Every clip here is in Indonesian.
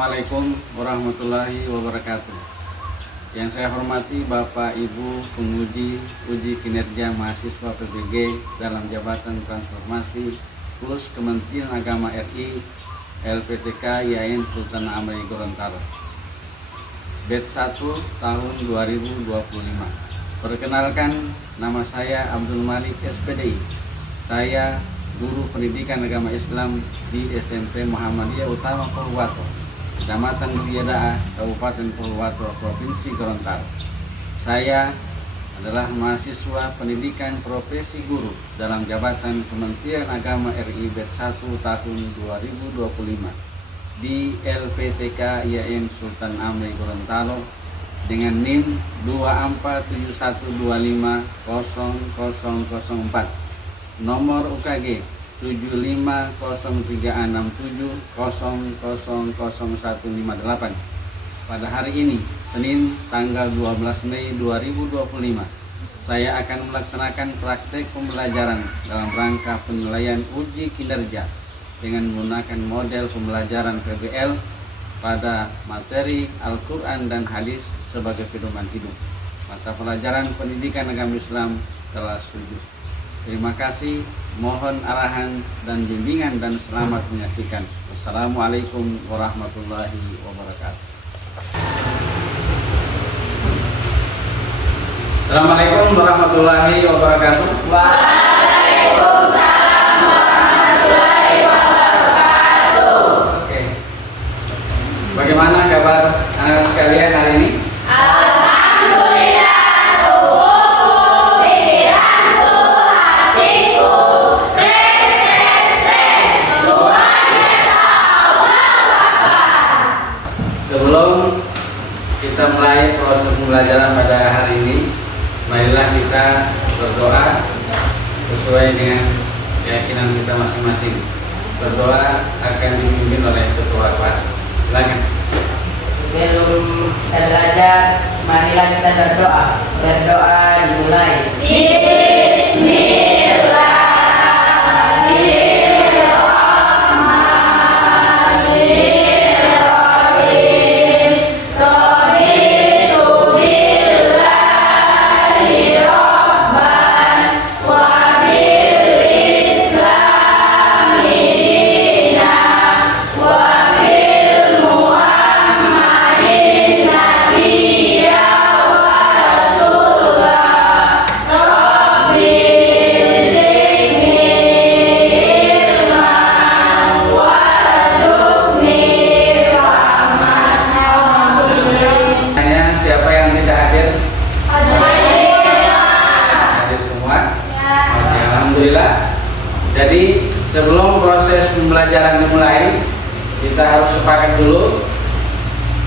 Assalamualaikum warahmatullahi wabarakatuh. Yang saya hormati Bapak Ibu penguji uji kinerja mahasiswa PBG dalam Jabatan Transformasi plus Kementerian Agama RI LPTK YAIN Sultan Amri Gorontalo. Batch 1 tahun 2025. Perkenalkan, nama saya Abdul Malik SPDI. Saya Guru Pendidikan Agama Islam di SMP Muhammadiyah Utama Purwato, Kecamatan Duriadaah, Kabupaten Purwato, Provinsi Gorontalo. Saya adalah mahasiswa pendidikan profesi guru dalam jabatan Kementerian Agama RI Batch 1 tahun 2025 di LPTK YAIN Sultan Amri Gorontalo dengan NIM 2471250004. Nomor UKG 750367000158. Pada hari ini, Senin tanggal 12 Mei 2025, saya akan melaksanakan praktek pembelajaran dalam rangka penilaian uji kinerja dengan menggunakan model pembelajaran PBL pada materi Al-Quran dan Hadis sebagai pedoman hidup. Mata pelajaran pendidikan agama Islam kelas 7. Terima kasih, mohon arahan dan bimbingan dan selamat menyaksikan. Wassalamualaikum warahmatullahi wabarakatuh. Assalamualaikum warahmatullahi wabarakatuh. Waalaikumsalam warahmatullahi wabarakatuh. Oke. Bagaimana kabar anak sekalian hari ini? Alhamdulillah, tubuhku, pikiranku, hatiku, fresh, luar biasa. Allahu Akbar. Sebelum kita mulai proses pembelajaran pada hari ini, marilah kita berdoa sesuai dengan keyakinan kita masing-masing. Berdoa akan dipimpin oleh ketua kelas. Silakan. Sebelum kita belajar, marilah kita berdoa. Berdoa dimulai. Bismillahirrahmanirrahim. Raditu billahi rabban wa bil islami dinan wa bil muhammadin nabiyya wa rasulah. Rabbi zidni ilman warzuqni rahman. Tanya siapa yang tidak hadir? Hadir semua? Oke, alhamdulillah. Jadi sebelum proses pembelajaran dimulai, kita harus sepakat dulu.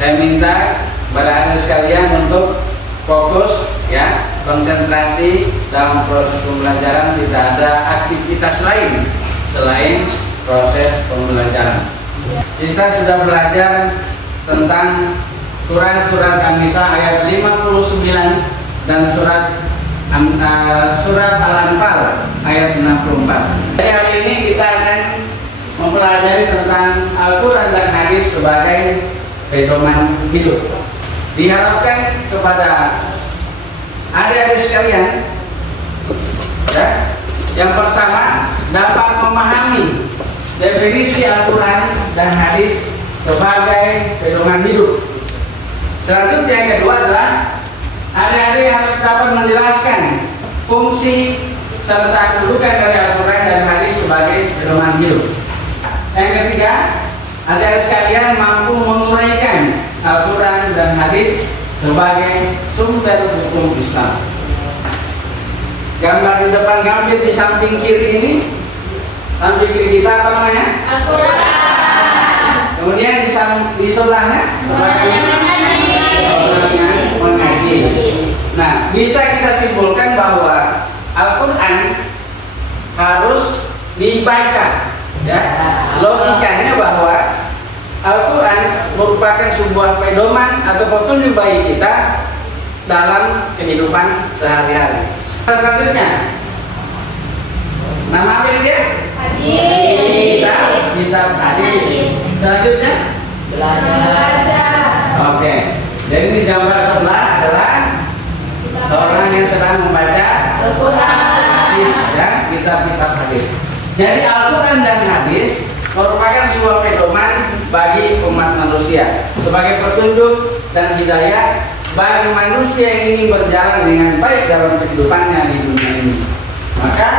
Saya minta kepada anda sekalian untuk fokus, ya, konsentrasi dalam proses pembelajaran. Tidak ada aktivitas lain selain proses pembelajaran. Kita sudah belajar tentang surat An-Nisa ayat 59 dan surat Al-Anfal ayat 64. Jadi hari ini kita akan mempelajari tentang Al-Quran dan Hadis sebagai pedoman hidup. Diharapkan kepada adik-adik sekalian, ya, yang pertama dapat memahami definisi Al-Quran dan Hadis sebagai pedoman hidup. Selanjutnya yang kedua adalah adik-adik harus dapat menjelaskan fungsi serta kedudukan dari Al-Quran dan Hadis sebagai pedoman hidup. Yang ketiga, adik-adik sekalian mampu menguraikan Al-Quran dan Hadis sebagai sumber hukum Islam. Gambar di depan, gambar di samping kiri ini, samping kiri kita apa namanya? Al-Quran. Kemudian di sebelahnya orang yang mengaji. Nah, bisa kita simpulkan bahwa Al-Quran harus dibaca, ya. Logikanya bahwa Al-Quran merupakan sebuah pedoman atau petunjuk bagi kita dalam kehidupan sehari-hari. Selanjutnya, nama apa dia? Hadis. Kitab hadis. Selanjutnya, Belajar. Oke. Jadi di gambar sebelah adalah orang yang sedang membaca hadis, ya, kitab-kitab hadis. Jadi Al-Quran dan hadis merupakan sebuah pedoman bagi umat manusia sebagai petunjuk dan hidayah bagi manusia yang ingin berjalan dengan baik dalam kehidupannya di dunia ini. Maka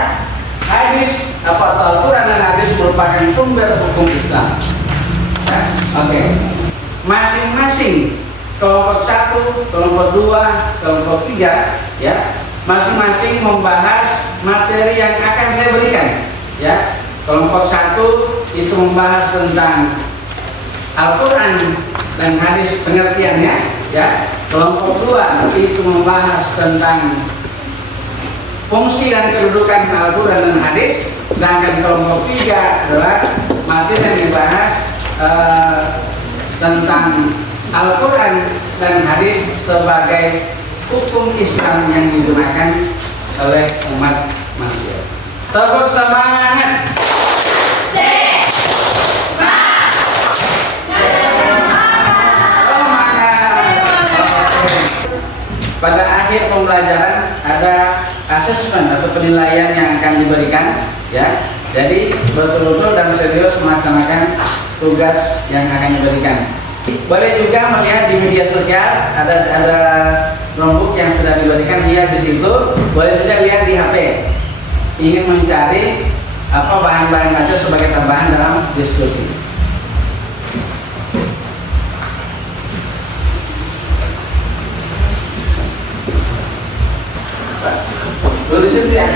hadis atau Al-Quran dan hadis merupakan sumber hukum Islam. Ya? Oke. Masing-masing kelompok 1, kelompok 2, kelompok 3, ya, masing-masing membahas materi yang akan saya berikan. Ya, kelompok 1 itu membahas tentang Al-Quran dan hadis pengertiannya, ya. Kelompok 2 itu membahas tentang fungsi dan kedudukan Al-Quran dan hadis. Sedangkan kelompok 3 adalah materi yang dibahas tentang Al-Quran dan hadis sebagai hukum Islam yang digunakan oleh umat manusia. Tepuk semangat. Pada akhir pembelajaran ada asesmen atau penilaian yang akan diberikan, ya. Jadi betul-betul dan serius melaksanakan tugas yang akan diberikan. Boleh juga melihat di media sosial, ada notebook yang sudah diberikan, lihat di situ. Boleh juga lihat di HP. Ingin mencari apa bahan-bahan baca sebagai tambahan dalam diskusi. Tulisin ya.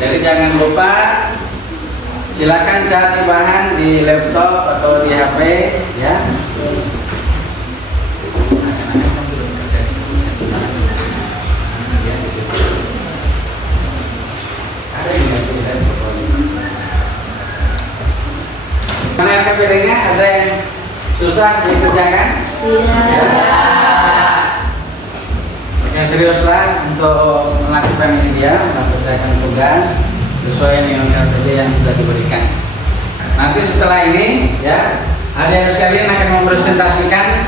Jadi jangan lupa silakan cari bahan di laptop atau di HP, ya. Mana yang KPD-nya ada yang susah dikerjakan? Iya. Yang seriuslah untuk melakukan ini dia, melakukan tugas sesuai dengan KPD yang sudah diberikan. Nanti setelah ini, ya, ada yang sekalian akan mempresentasikan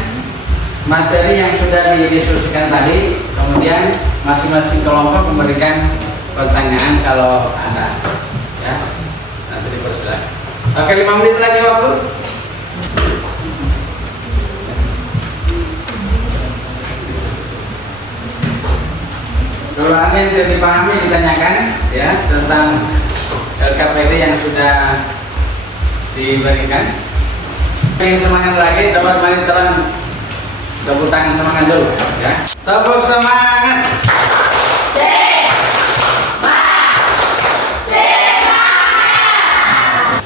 materi yang sudah didiskusikan tadi. Kemudian masing-masing kelompok memberikan pertanyaan kalau ada, ya. Nanti dipersilakan. Oke, 5 menit lagi waktu. Kalau ada yang tidak dipahami ditanyakan, ya, tentang LKPD yang sudah diberikan. Yang semangat lagi dapat mari terang. Tepuk tangan semangat dulu, ya. Tepuk semangat.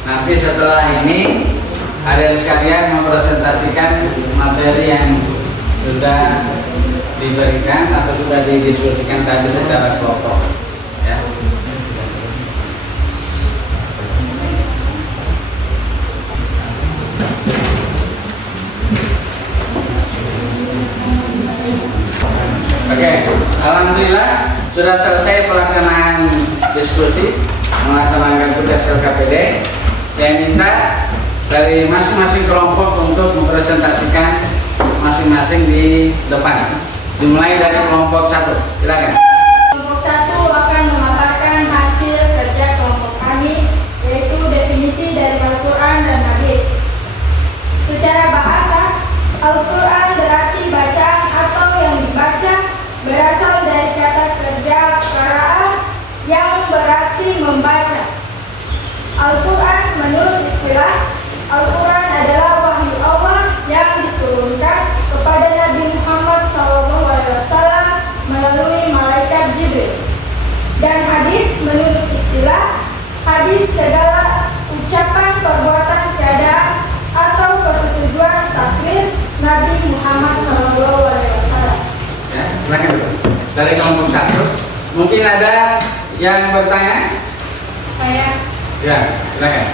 Nanti setelah ini ada yang sekalian mempresentasikan materi yang sudah diberikan atau sudah didiskusikan tadi secara kelompok, ya. Oke, alhamdulillah sudah selesai pelaksanaan diskusi melaksanakan tugas LKPD. Saya minta dari masing-masing kelompok untuk mempresentasikan masing-masing di depan. Dimulai dari kelompok 1, silakan. Kelompok 1 akan memaparkan hasil kerja kelompok kami, yaitu definisi dari Al-Quran dan hadis. Secara bahasa, Al-Quran berarti bacaan atau yang dibaca, berasal dari kata kerja qira'ah yang berarti membaca. Al-Quran menurut istilah, Al-Quran adalah wahyu Allah yang diturunkan kepada Nabi Muhammad SAW melalui malaikat Jibril. Dan hadis menurut istilah, hadis segala ucapan, perbuatan, keadaan atau persetujuan takrir Nabi Muhammad SAW. Ya, silakan dari kelompok 1. Mungkin ada yang bertanya? Saya Ya, silakan.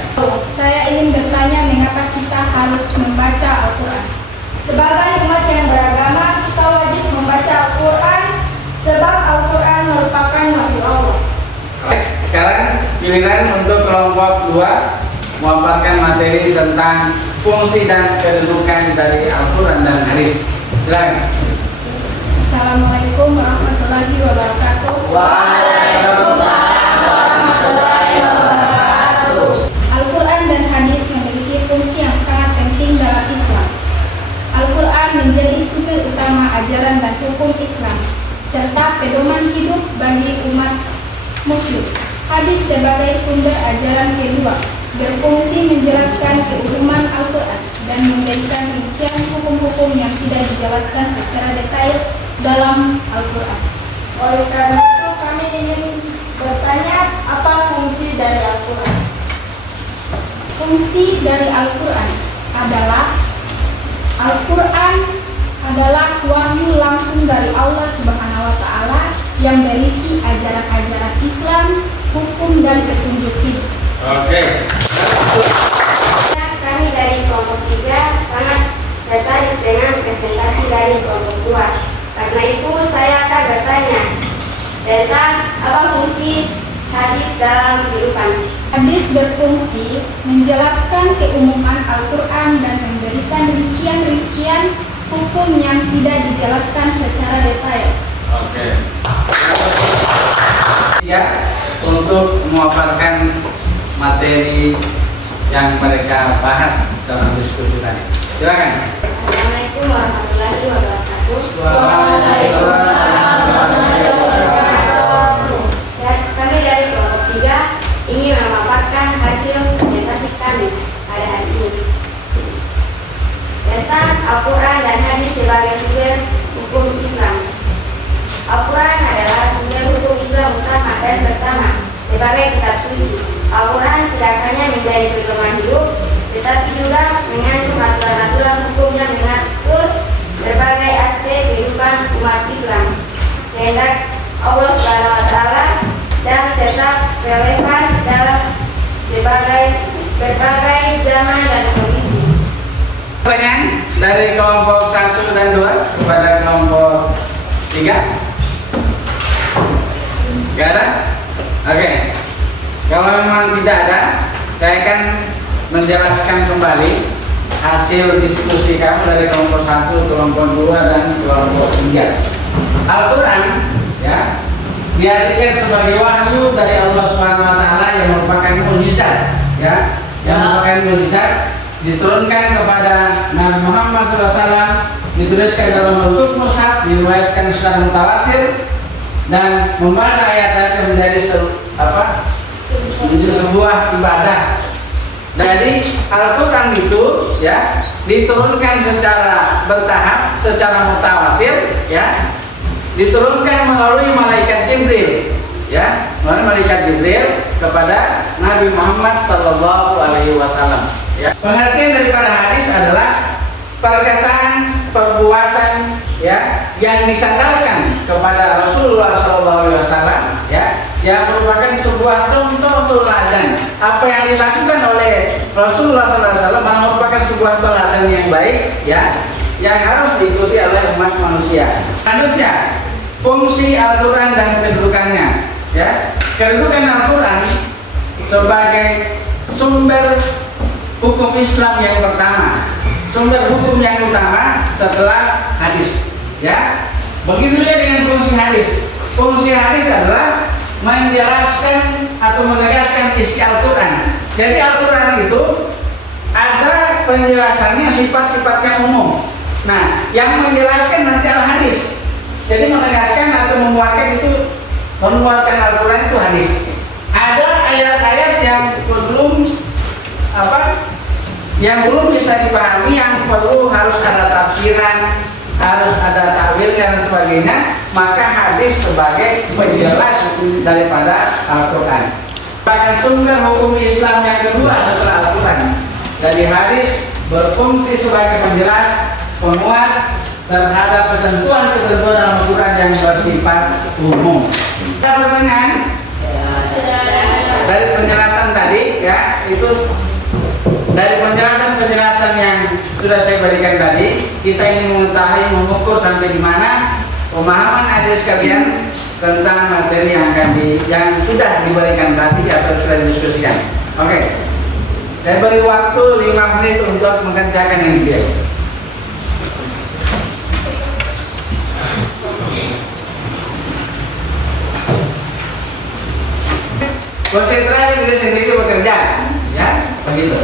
ingin bertanya mengapa kita harus membaca Al-Quran. Sebagai umat yang beragama, kita wajib membaca Al-Quran sebab Al-Quran merupakan wahyu Allah. Sekarang giliran untuk kelompok 2 memaparkan materi tentang fungsi dan kedudukan dari Al-Quran dan hadis. Silakan. Assalamualaikum warahmatullahi wabarakatuh. Waalaikumsalam warahmatullahi wabarakatuh. Al-Quran dan hadis memiliki fungsi yang sangat penting dalam Islam. Al-Quran menjadi sumber utama ajaran dan hukum Islam, serta pedoman hidup bagi umat Muslim. Hadis sebagai sumber ajaran kedua berfungsi menjelaskan keumuman Al-Quran dan memberikan rincian hukum-hukum yang tidak dijelaskan secara detail dalam Al-Quran. Oleh karena itu kami ingin bertanya, apa fungsi dari Al-Quran? Fungsi dari Al-Quran adalah wahyu langsung dari Allah Subhanahu wa Ta'ala yang berisi ajaran-ajaran Islam, hukum dan petunjuk hidup. Oke. Kami dari kelompok 3 sangat tertarik dengan presentasi dari kelompok 2. Karena itu saya akan bertanya tentang apa fungsi hadis dalam kehidupan. Hadis berfungsi menjelaskan keumuman Al-Quran dan memberikan rincian-rincian hukum yang tidak dijelaskan secara detail. Oke. Ya, untuk memaparkan materi yang mereka bahas dalam diskusi tadi. Silakan. Assalamualaikum warahmatullahi wabarakatuh. Waalaikumsalam warahmatullahi wabarakatuh. Ya, kami dari kelompok 3 ingin memaparkan hasil presentasi kami pada hari ini tentang Al-Quran dan hadis sebagai sumber hukum Islam. Al-Quran adalah sumber hukum Islam utama dan pertama sebagai kitab suci. Al-Quran tidak hanya menjadi pedoman hidup, tetapi juga mengandung aturan-aturan hukum yang mengatur berbagai aspek kehidupan umat Islam. Kehendak Allah Subhanahu wa Ta'ala dan tetap relevan dalam sebagai berbagai zaman dan kondisi. Pertanyaan dari kelompok 1 dan 2 kepada kelompok 3. Gak ada? Oke. Kalau memang tidak ada, saya akan menjelaskan kembali hasil diskusi kami dari kelompok 1, kelompok 2 dan kelompok 3. Al-Quran ya diartikan sebagai wahyu dari Allah Subhanahu wa Ta'ala yang merupakan mukjizat ya, yang merupakan mukjizat diturunkan kepada Nabi Muhammad SAW, dituliskan dalam bentuk mushaf, diriwayatkan secara mutawatir dan membaca ayat-ayat menjadi sebuah ibadah. Jadi Al-Quran itu ya diturunkan secara bertahap, secara mutawatir ya, diturunkan melalui malaikat Jibril ya, melalui malaikat Jibril kepada Nabi Muhammad SAW ya. Pengertian daripada hadis adalah perkataan, perbuatan ya yang disandarkan kepada Rasulullah SAW ya, yang merupakan sebuah contoh teladan. Apa yang dilakukan oleh Rasulullah SAW merupakan sebuah teladan yang baik ya, yang harus diikuti oleh umat manusia. Selanjutnya, fungsi Al-Quran dan kedudukannya ya. Kedudukan Al-Quran sebagai sumber hukum Islam yang pertama, sumber hukum yang utama setelah hadis ya. Begitu juga dengan fungsi hadis. Fungsi hadis adalah menjelaskan atau menegaskan isi Al-Quran. Jadi Al-Quran itu ada penjelasannya, sifat-sifatnya umum. Nah, yang menjelaskan nanti al-hadis. Jadi menegaskan atau menguatkan itu, menguatkan Al-Quran itu hadis. Ada ayat-ayat yang belum bisa dipahami, yang perlu harus ada tafsiran, harus ada takwil dan sebagainya, maka hadis sebagai penjelas daripada Al-Quran. Bahkan sumber hukum Islam yang kedua setelah Al-Quran. Jadi hadis berfungsi sebagai penjelas, penguat terhadap ketentuan-ketentuan dalam Al-Quran yang bersifat umum. Ada pertanyaan? Dari penjelasan tadi ya, itu dari penjelasan yang sudah saya berikan tadi, kita ingin mengetahui, mengukur sampai di mana pemahaman adik sekalian tentang materi yang sudah diberikan tadi atau sudah didiskusikan. Oke, saya beri waktu 5 menit untuk mengerjakan ini dia. Konsentrasi diri sendiri bekerja, ya, begitu.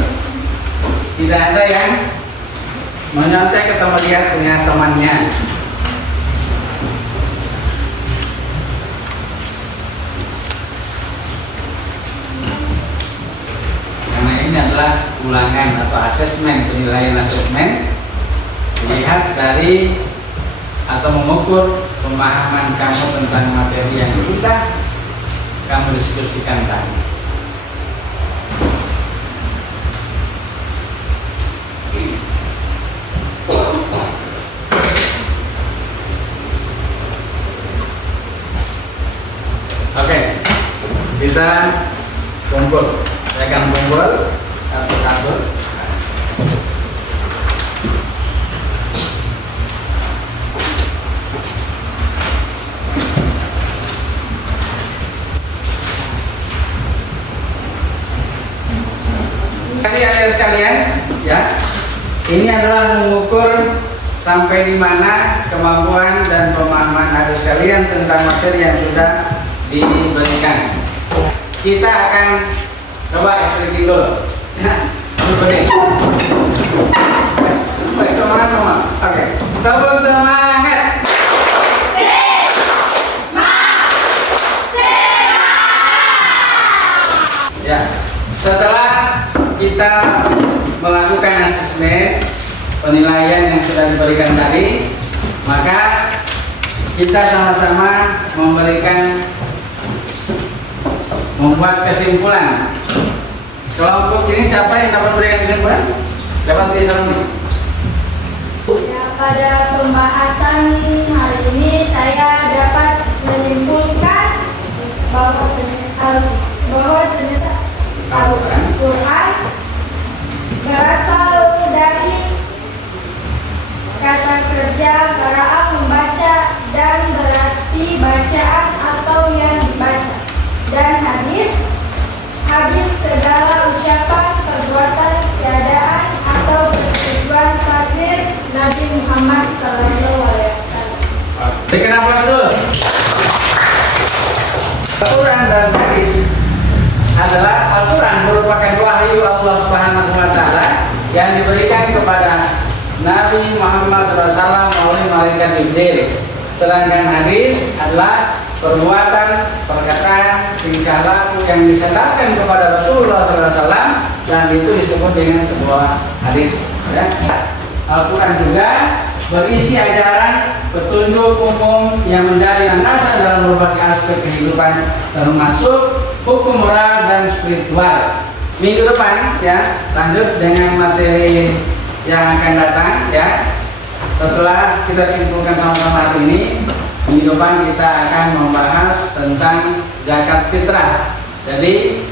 Tidak ada yang menyontek atau melihat punya temannya. Karena ini adalah ulangan atau asesmen, penilaian asesmen, dilihat dari atau mengukur pemahaman kamu tentang materi yang sudah kamu diskusikan tadi. Oke, kita kumpul. Saya akan kumpul satu-satu. Kasih adik sekalian, ya. Ini adalah mengukur sampai di mana kemampuan dan pemahaman adik sekalian tentang materi yang sudah diberikan. Kita akan coba stretching dulu. Oke. Baik, semangat semua. Oke. Tepuk semangat. Ya. Setelah kita melakukan asesmen penilaian yang sudah diberikan tadi, maka kita sama-sama membuat kesimpulan. Kelompok ini siapa yang dapat memberikan kesimpulan? Dapat diseruni. Ya, pada pembahasan hari ini saya dapat menyimpulkan bahwa ternyata Al-Quran berasal dari kata kerja qara'a membaca dan berarti bacaan atau yang dibaca, dan hadis segala ucapan, perbuatan, keadaan atau persetujuan takdir Nabi Muhammad SAW. Berikan apa dulu? Al-Quran dan hadis adalah Al-Quran merupakan wahyu Allah Subhanahu wa Ta'ala yang diberikan kepada Nabi Muhammad SAW melalui malaikat Jibril. Sedangkan hadis adalah perbuatan, perkataan, tingkah laku yang disandarkan kepada Rasulullah SAW, dan itu disebut dengan sebuah hadis. Ya. Al-Quran juga berisi ajaran, petunjuk umum yang menjadi landasan dalam berbagai aspek kehidupan, termasuk hukum moral dan spiritual. Minggu depan, ya, lanjut dengan materi yang akan datang, ya. Setelah kita simpulkan sama-sama hari ini, minggu depan kita akan membahas tentang zakat fitrah. Jadi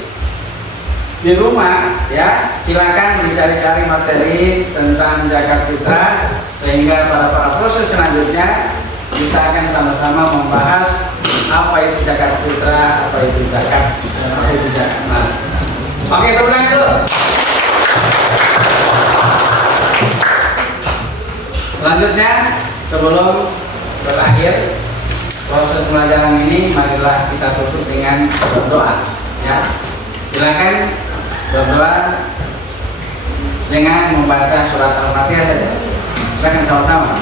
di rumah, ya, silakan dicari-cari materi tentang zakat fitrah, sehingga pada proses selanjutnya kita akan sama-sama membahas apa itu zakat fitrah, apa itu zakat, apa itu zakat mal. Oke, tepuk tangan dulu. Selanjutnya, sebelum berakhir proses pembelajaran ini, marilah kita tutup dengan berdoa. Ya, silakan berdoa dengan membaca surat Al-Fatihah saja. Silakan sama-sama.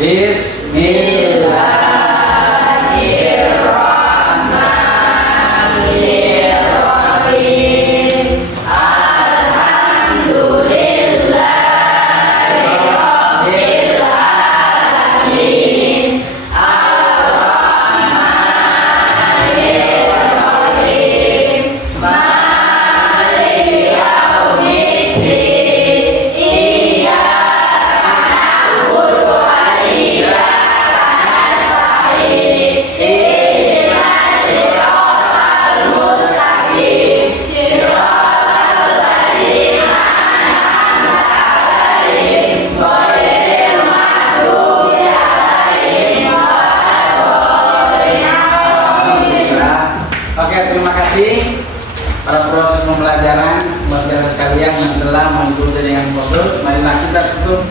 Bismillahirrahmanirrahim. Alhamdulillahirabbil alamin. Ar-Rahmanirrahim. Maliki yaumiddin. Iyyaka na'budu wa iyyaka nasta'in. telah mengikuti dengan fokus. Marilah kita tutup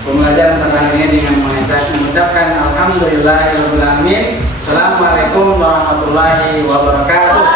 pembelajaran pada hari ini dengan mengucapkan alhamdulillahirabbil alamin. Assalamualaikum warahmatullahi wabarakatuh.